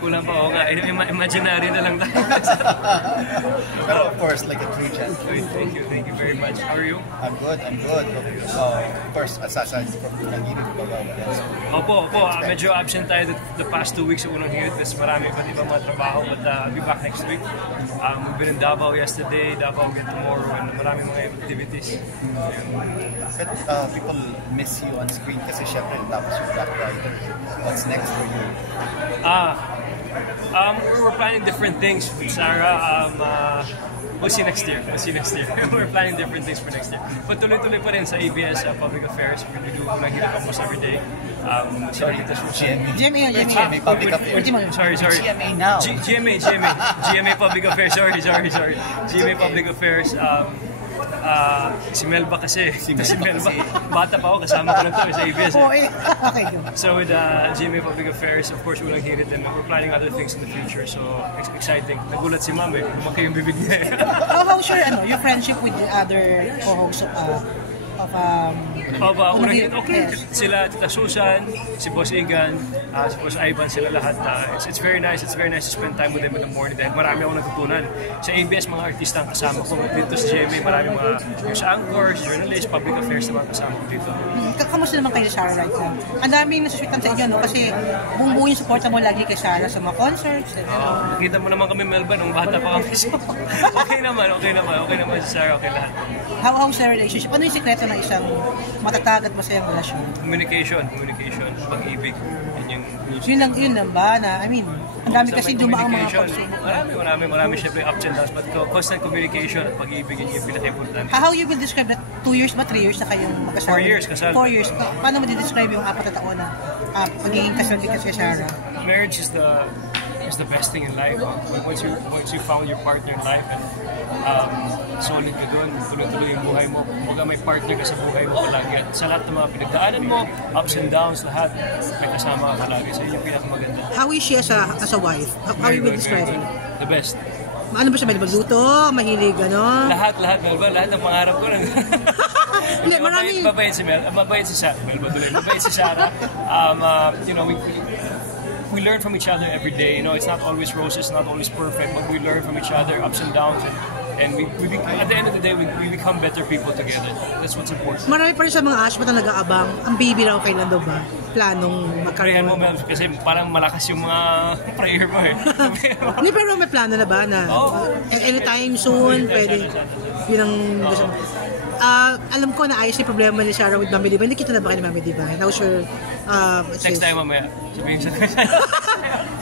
Kulang pa, oo nga. Imaginary na lang tayo. Pero of course, like a true gentleman. Thank you very much. How are you? I'm good. Of course, aside from nanginig pa ba? Opo. Medyo absent tayo the past 2 weeks sa unang hirit kasi marami pa ibang mga trabaho. But I'll be back next week. We've been in Davao yesterday, Davao again tomorrow, and marami mga activities. But people miss you on screen kasi syempre tapos yung Black Rider. What's next for you? We're planning different things with Sarah. We'll see next year. We're planning different things for next year. But tuloy-tuloy pa rin sa ABS Public Affairs. We do unang hirit almost every day. GMA Public Affairs. Sorry. GMA now. GMA Public Affairs. Sorry. GMA Public Affairs. Si Melba kasi. Si Melba. Bata pa ako, kasama ko lang ito sa ABS. Okay. So with GMA Public Affairs, of course, walang hirit and we're planning other things in the future. So exciting. Nagulat si Ma'am lumaki yung bibig niya. How's your friendship with the other co-hosts of unang hirit? Okay. Sila, Tita Susan, si Boss Igan, si Boss Ivan, sila lahat. It's very nice to spend time with them in the morning dahil marami akong natutunan. Sa ABS, mga artista ang kasama ko. Dito sa GMA, marami mga news anchors, journalists, public affairs naman kasama ko dito. Kamusta naman kayo sa Sarah right now? Ang daming nasusuitan sa inyo, no? Kasi buong yung suporta mo lagi kay Sarah sa mga concerts. Nakita mo naman kami, Melba, nung bata pa kami. So, okay naman si Sarah, okay lahat. How's the relationship? Ano yung sekreto ng isang matatag at masayang relasyon? Communication, pag-ibig. Yun lang ba na, ang dami kasi dumaang mga person. Marami syempre ups and downs, but constant communication at pag-ibig yun yung pinaka-importante. How you will describe that 2 years ba, 3 years na kayong magkasama? 4 years kasal. 4 years. Paano mo describe yung 4 na taon na pagiging kasal kay Sarah? Marriage is the best thing in life. Once you found your partner in life and solid ka doon, tuloy-tuloy yung buhay mo. Kumbaga may partner ka sa buhay mo palagi. At sa lahat ng mga pinagdaanan mo, ups and downs, lahat, may kasama ka palagi. So yun yung pinakamaganda. How is she as a wife? How you will describe her? The best. Ano ba siya? May magluto? Mahilig, ano? Lahat, Melba. Lahat ng pangarap ko. Hindi, marami. Mabait si Melba. Mabait si Sarah. We learn from each other every day. It's not always roses, not always perfect, but we learn from each other, ups and downs, and at the end of the day, we become better people together. That's what's important. Marami pa rin sa mga Ashma na nag-aabang. Ang baby raw kailan daw ba? Planong Prayan magkaroon. mo, Mel, kasi parang malakas yung mga prayer mo Hindi, pero may plano na ba na anytime soon, pwede? Yun ang gusto mo. Alam ko na ayos yung problema ni Sarah with Mami Divine. Nakita na ba kayo ni Mami Divine? How's your... Text tayo mamaya. Sabihin sa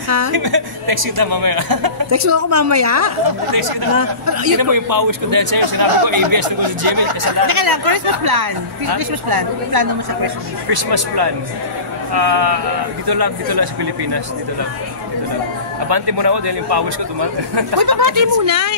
Ha? Text kita mamaya. Text mo ako mamaya? Text kita. Tignan mo yung powers ko dahil sa'yo. Sinabi ko ABS na ko sa Jimmy. Kasalanan. Teka lang, Christmas plan. Christmas plan. Ano plano mo sa Christmas? Christmas plan. Dito lang sa Pilipinas. Dito lang. Abante muna ako dahil yung powers ko tumagal. Uy, pabati muna!